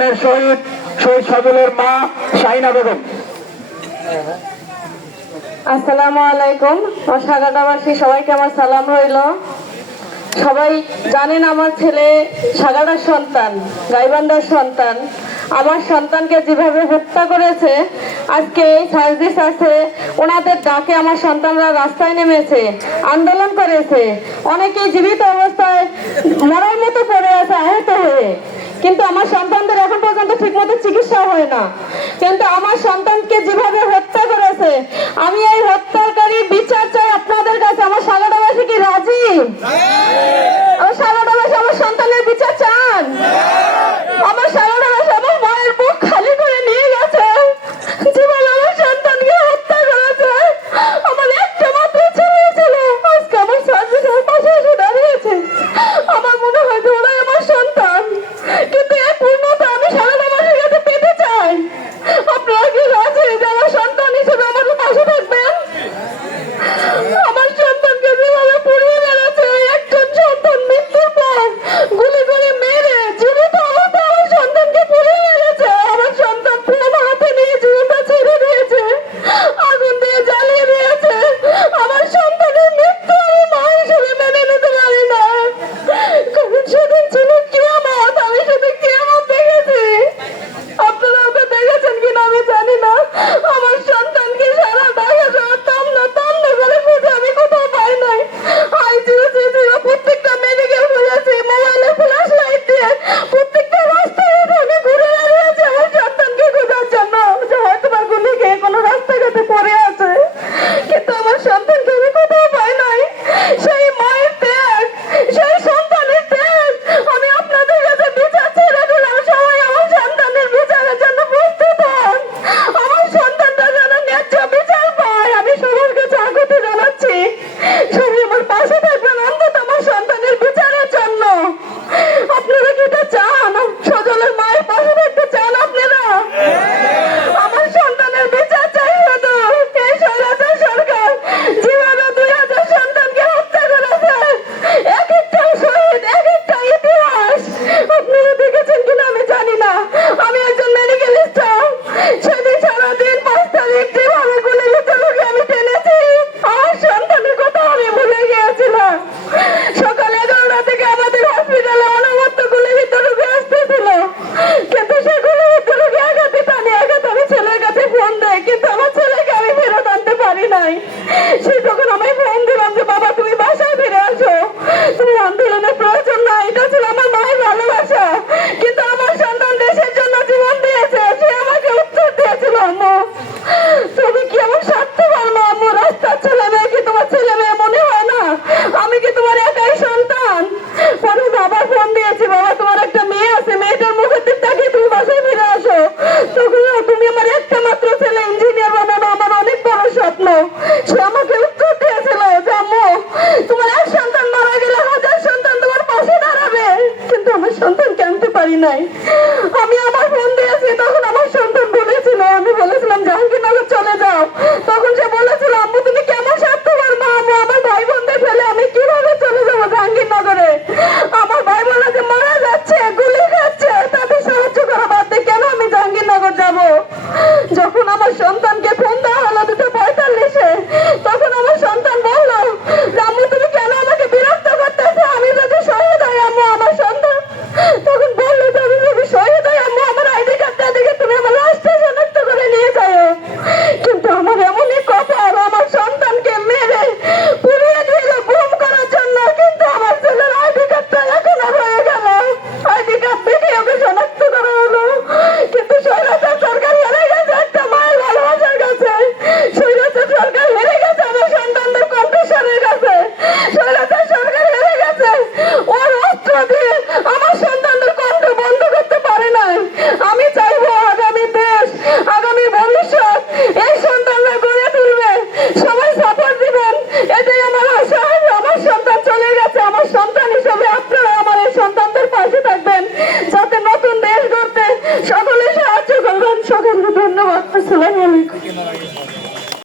সম্মানের শহীদ শহীদ সজলের মা শাহিনা বেগম। আসসালামু আলাইকুম। সাগাটাবাসী, সবাইকে আমার সালাম রইল। সবাই জানেন আমার ছেলে সাগাটার সন্তান, গাইবান্ধার সন্তান। আমার সন্তানকে যেভাবে হত্যা করেছে, আজকে সার্জিস আছে, ওনাদের ডাকে আমার সন্তানরা রাস্তায় নেমেছে, আন্দোলন করেছে। অনেকেই জীবিত অবস্থায় মরার মতো পড়ে আছে, আহত হয়ে। কিন্তু আমার সন্তানদের এখন পর্যন্ত ঠিকমতো চিকিৎসা হয় না। কিন্তু আমার সন্তানকে যেভাবে হত্যা করেছে, আমি এই হত্যা সে আমাকে উত্তর দিয়েছিল যে, আম্মু, তোমার এক সন্তান মারা গেলে হাজার সন্তান তোমার পাশে দাঁড়াবে। কিন্তু আমার সন্তান কেনতে পারি নাই। আমি আমার ফোন দিয়ে